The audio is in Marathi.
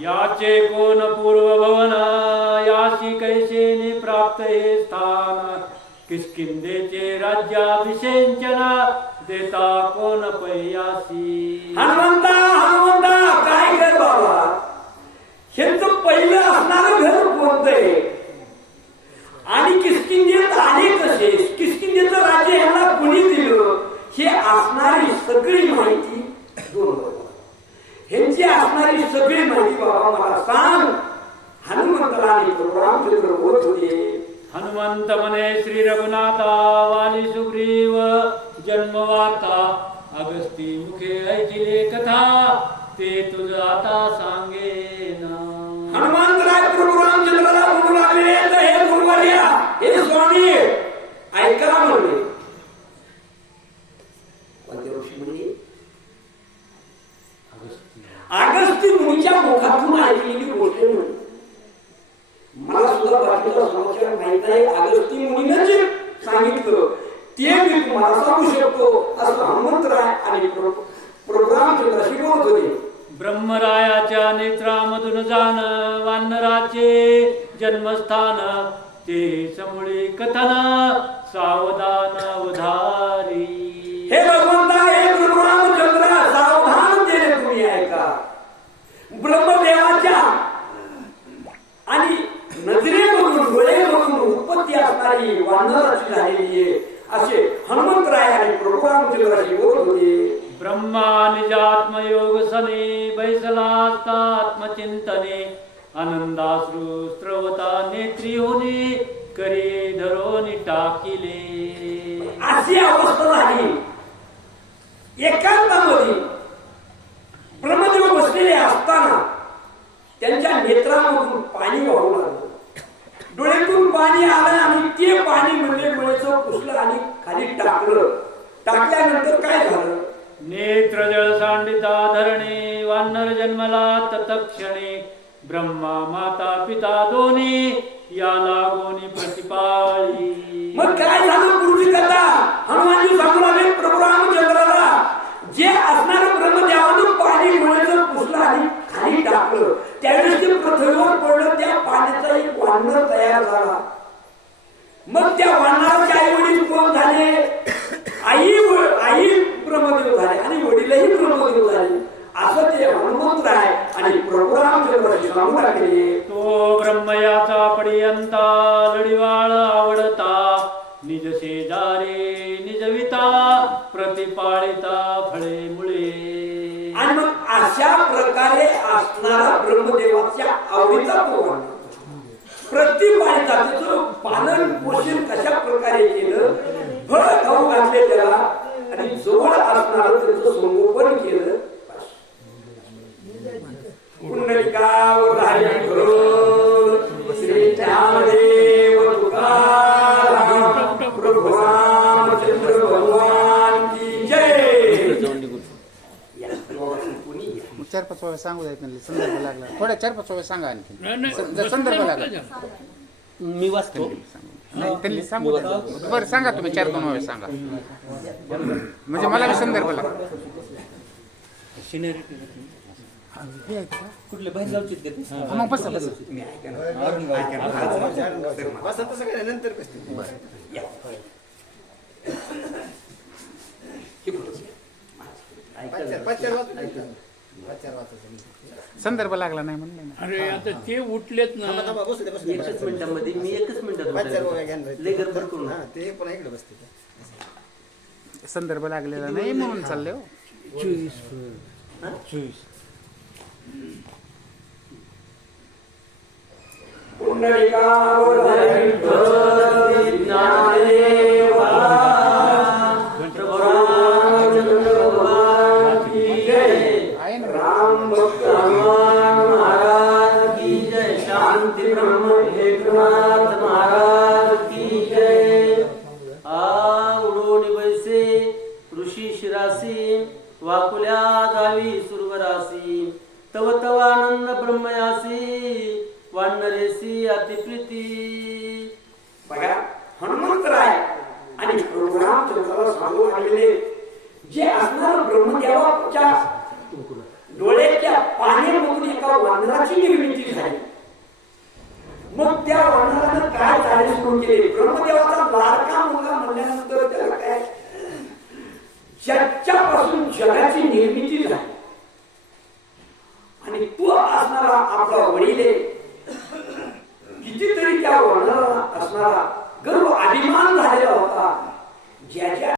याचे कोण पूर्व भवन याशी कैसेने प्राप्त हे स्थान किष्किंधेचे राज्याभिषेचन देता कोण पैयासी. हनुमंता काय कर बाबा, ह्यांचं पहिलं असणारं घर कोणतंय आणि किष्किंधेत आले कसे, किष्किंधेचं राज्य ह्यांना कुणी दिलं, हे असणारी सगळी माहिती ह्यांची असणारी सगळी माहिती बाबा मला सांग. हनुमंताला आणि रामचंद्र बोलत होते. हनुमंत म्हणे श्री रघुनाथा वाली सुग्रीव जन्मवार्ता अगस्ती मुखे ऐकिले कथा ते तुझ आता सांगेन. हनुमंतराय प्रभू रामचंद्राला बोलू लागले, तर हे गुरुवर्या, हे स्वामी ऐका म्हणले. अगस्ती मुनीच्या मुखातून ऐकलेली गोष्ट मला सुद्धा बाकीचा समाचार माहित आहे. अगस्ती मुनीने जे सांगितलं ते मी तुम्हाला सांगू शकतो असं हनुमंतराय आणि प्रभू रामचंद्राशी बोलत होते. ब्रह्मरायाच्या नेत्रामधून जाण वानराचे जन्मस्थान ते समूळे कथन सावधान अवधारी. हे भगवंता, हे प्रभू रामचंद्र सावधान केले तुम्ही ऐका. ब्रह्मदेवाच्या आणि नजरेमधून डोळेमधून उत्पत्ती असणारी वानराची झालेली आहे असे हनुमंतराय आणि प्रभू रामचंद्राशी बोलत होते. ब्रह्मा निजात्मयोग सने बैसलास्ता आत्मचिंतने आनंदाश्रू स्त्रवता नेत्री होने करी धरोनी टाकिले. अशी अवस्था झाली. एकांतामध्ये ब्रह्मदेव बसलेले असताना त्यांच्या नेत्रामधून पाणी वाहू लागलं. डोळ्यातून पाणी आलं आणि ते पाणी म्हणजे डोळ्याचं पुसलं आणि खाली टाकलं. टाकल्यानंतर काय झालं, नेत्र जळ सांडिता धरणे वानर जन्मला तत्क्षणे ब्रह्मा माता पिता दोन्ही या लागोनी प्रतिपाळी. मग काय झालं पूर्वी कथा हनुमानजी सांगू लागले प्रभू रामचंद्राला, जे असणारं ब्रह्मदेवानं पाणी डोळ्याचं पुसलं आणि खाली टाकलं त्यावेळेस ते पृथ्वीवर पडलं. त्या पाण्याचा एक वानर तयार झाला. मग त्या वानराचे आई वडील कोण झाले, आई ब्रह्मदेव झाले आणि वडीलही ब्रह्मदेव झाले. असं ते हनुमंतराय आणि प्रभू रामचंद्राशी सांगू लागले. तो ब्रह्मयाचा पर्यंता लढीवाळ आवडता निज शेजारे निजविता प्रतिपाळिता फळे मुळे. आणि मग अशा प्रकारे असणारा ब्रह्मदेवाच्या आवडीचा तो प्रतिपाळिता, त्याचं पालन पोषण कशा प्रकारे केलं, फळ खाऊ घातले त्याला आणि जवळ असणार त्याचं संगोपन केलं. पुंडलिकावर हरी बोल, श्री ज्ञानदेव तुकाराम प्रभू रामचंद्र भगवान की जय. 4-5 वेळा सांगू द्या त्यांनी, संदर्भ लागला थोड्या 4-5 वेळा सांगा आणखी संदर्भ लागला. मी वाचतो नाही त्यांनी सांगू द्या. बरं सांगा तुम्ही 4-2 वेळा सांगा म्हणजे मला बी संदर्भ लागला. कुठले बाहेर जाऊचित मग बसा बसा. संदर्भ लागला नाही म्हणले ना. अरे आता ते उठलेत ना. एकच मिनिटामध्ये मी एकच मिनिटात लय गडबड करू ना. ते पण इकडे बसते. संदर्भ लागलेला नाही म्हणून चालले हो. 24 पुंडलिकावर हरी बोल, ज्ञानदेव प्रभू रामचंद्र भगवान की जय. राम भक्त हनुमान महाराज की जय. शांती ब्रह्म एकनाथ महाराज की जय. उडोनी बैसे ऋषी शिरासी वाकुल्या गावी सुरवरासी तव तव आनंद ब्रह्मयासी वानरेसी अतिप्रीती. बघा हनुमंतराय आणि प्रभू रामचंद्राला सांगू लागले, जे असणार ब्रह्मदेवाच्या डोळ्याच्या पाण्यामधून लिहायला सुरू केले. ब्रह्मदेवाचा लाडका मुलगा म्हणल्यानंतर त्याला काय ज्याच्यापासून जगाची निर्मिती झाली आणि तो असणारा आपला वडील आहे. कितीतरी त्या वडिलांना असणारा गर्व अभिमान झालेला होता. ज्याच्या